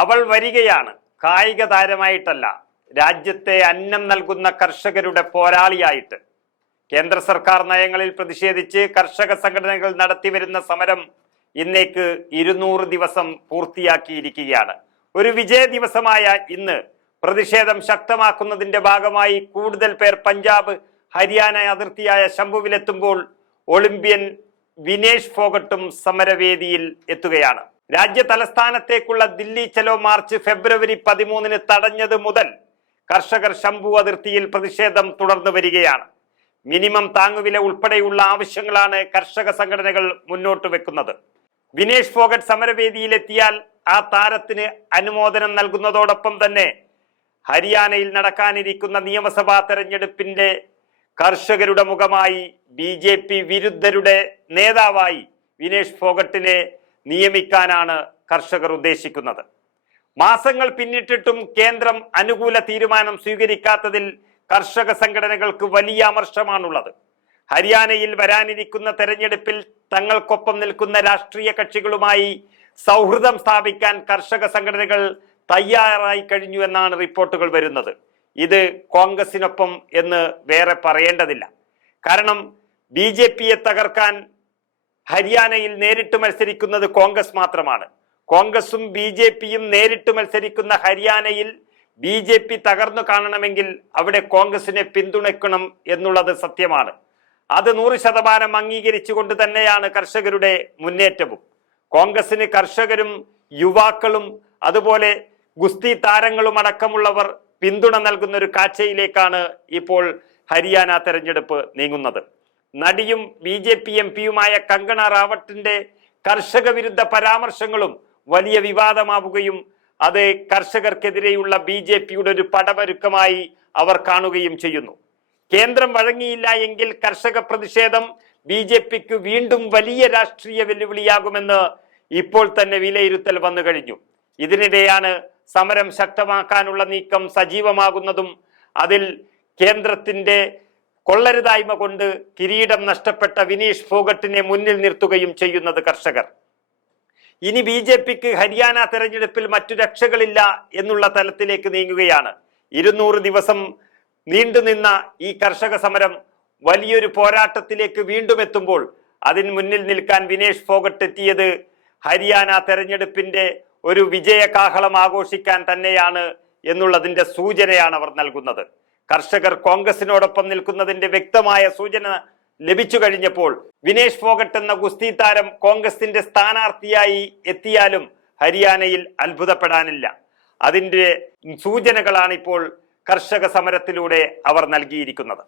അവൾ വരികയാണ്. കായിക താരമായിട്ടല്ല രാജ്യത്തെ അന്നം നൽകുന്ന കർഷകരുടെ പോരാളിയായിട്ട്. കേന്ദ്ര സർക്കാർ നയങ്ങളിൽ പ്രതിഷേധിച്ച് കർഷക സംഘടനകൾ നടത്തിവരുന്ന സമരം ഇന്നേക്ക് ഇരുന്നൂറ് ദിവസം പൂർത്തിയാക്കിയിരിക്കുകയാണ്. ഒരു വിജയ ദിവസമായ ഇന്ന് പ്രതിഷേധം ശക്തമാക്കുന്നതിന്റെ ഭാഗമായി കൂടുതൽ പേർ പഞ്ചാബ് ഹരിയാന അതിർത്തിയായ ശംഭുവിലെത്തുമ്പോൾ ഒളിമ്പ്യൻ വിനേഷ് ഫോഗട്ടും സമരവേദിയിൽ എത്തുകയാണ്. രാജ്യ തലസ്ഥാനത്തേക്കുള്ള ദില്ലി ചലോ മാർച്ച് ഫെബ്രുവരി പതിമൂന്നിന് തടഞ്ഞത് മുതൽ കർഷകർ ശംഭു അതിർത്തിയിൽ പ്രതിഷേധം തുടർന്നു വരികയാണ്. മിനിമം താങ്ങുവില ഉൾപ്പെടെയുള്ള ആവശ്യങ്ങളാണ് കർഷക സംഘടനകൾ മുന്നോട്ട് വെക്കുന്നത്. വിനേഷ് ഫോഗട്ട് സമരവേദിയിലെത്തിയാൽ ആ താരത്തിന് അനുമോദനം നൽകുന്നതോടൊപ്പം തന്നെ ഹരിയാനയിൽ നടക്കാനിരിക്കുന്ന നിയമസഭാ തെരഞ്ഞെടുപ്പിന്റെ കർഷകരുടെ മുഖമായി ബി വിരുദ്ധരുടെ നേതാവായി വിനേഷ് ഫോഗട്ടിനെ നിയമിക്കാനാണ് കർഷകർ ഉദ്ദേശിക്കുന്നത്. മാസങ്ങൾ പിന്നിട്ടിട്ടും കേന്ദ്രം അനുകൂല തീരുമാനം സ്വീകരിക്കാത്തതിൽ കർഷക സംഘടനകൾക്ക് വലിയ അമർഷമാണുള്ളത്. ഹരിയാനയിൽ വരാനിരിക്കുന്ന തെരഞ്ഞെടുപ്പിൽ തങ്ങൾക്കൊപ്പം നിൽക്കുന്ന രാഷ്ട്രീയ കക്ഷികളുമായി സൗഹൃദം സ്ഥാപിക്കാൻ കർഷക സംഘടനകൾ തയ്യാറായി കഴിഞ്ഞു എന്നാണ് റിപ്പോർട്ടുകൾ വരുന്നത്. ഇത് കോൺഗ്രസിനൊപ്പം എന്ന് വേറെ പറയേണ്ടതില്ല. കാരണം ബി ജെ പിയെ തകർക്കാൻ ഹരിയാനയിൽ നേരിട്ട് മത്സരിക്കുന്നത് കോൺഗ്രസ് മാത്രമാണ്. കോൺഗ്രസും ബി ജെ പിയും നേരിട്ട് മത്സരിക്കുന്ന ഹരിയാനയിൽ ബി ജെ പി തകർന്നു കാണണമെങ്കിൽ അവിടെ കോൺഗ്രസിനെ പിന്തുണയ്ക്കണം എന്നുള്ളത് സത്യമാണ്. അത് നൂറ് ശതമാനം അംഗീകരിച്ചുകൊണ്ട് തന്നെയാണ് കർഷകരുടെ മുന്നേറ്റവും. കോൺഗ്രസിന് കർഷകരും യുവാക്കളും അതുപോലെ ഗുസ്തി താരങ്ങളും അടക്കമുള്ളവർ പിന്തുണ നൽകുന്ന ഒരു കാഴ്ചയിലേക്കാണ് ഇപ്പോൾ ഹരിയാന തെരഞ്ഞെടുപ്പ് നീങ്ങുന്നത്. നടിയും ബി ജെ പി എം പിയുമായ കങ്കണ റാവട്ടിന്റെ കർഷക വിരുദ്ധ പരാമർശങ്ങളും വലിയ വിവാദമാവുകയും അത് കർഷകർക്കെതിരെയുള്ള ബി ജെ പിയുടെ ഒരു പടമരുക്കമായി അവർ കാണുകയും ചെയ്യുന്നു. കേന്ദ്രം വഴങ്ങിയില്ല എങ്കിൽ കർഷക പ്രതിഷേധം ബി ജെ പിക്ക് വീണ്ടും വലിയ രാഷ്ട്രീയ വെല്ലുവിളിയാകുമെന്ന് ഇപ്പോൾ തന്നെ വിലയിരുത്തൽ വന്നു കഴിഞ്ഞു. ഇതിനിടെയാണ് സമരം ശക്തമാക്കാനുള്ള നീക്കം സജീവമാകുന്നതും അതിൽ കേന്ദ്രത്തിന്റെ കൊള്ളരുതായ്മ കൊണ്ട് കിരീടം നഷ്ടപ്പെട്ട വിനീഷ് ഫോഗട്ടിനെ മുന്നിൽ നിർത്തുകയും ചെയ്യുന്നത് കർഷകർ. ഇനി ബി ജെ പിക്ക് ഹരിയാന തെരഞ്ഞെടുപ്പിൽ മറ്റു രക്ഷകളില്ല എന്നുള്ള തലത്തിലേക്ക് നീങ്ങുകയാണ്. ഇരുന്നൂറ് ദിവസം നീണ്ടുനിന്ന ഈ കർഷക സമരം വലിയൊരു പോരാട്ടത്തിലേക്ക് വീണ്ടും എത്തുമ്പോൾ അതിന് മുന്നിൽ നിൽക്കാൻ വിനേഷ് ഫോഗട്ട് എത്തിയത് ഹരിയാന തെരഞ്ഞെടുപ്പിന്റെ ഒരു വിജയകാഹളം ആഘോഷിക്കാൻ തന്നെയാണ് എന്നുള്ളതിന്റെ സൂചനയാണ് അവർ നൽകുന്നത്. കർഷകർ കോൺഗ്രസിനോടൊപ്പം നിൽക്കുന്നതിന്റെ വ്യക്തമായ സൂചന ലഭിച്ചു കഴിഞ്ഞപ്പോൾ വിനേഷ് ഫോഗട്ട് എന്ന ഗുസ്തി താരം കോൺഗ്രസിന്റെ സ്ഥാനാർത്ഥിയായി എത്തിയാലും ഹരിയാനയിൽ അത്ഭുതപ്പെടാനില്ല. അതിന്റെ സൂചനകളാണ് ഇപ്പോൾ കർഷക സമരത്തിലൂടെ അവർ നൽകിയിരിക്കുന്നത്.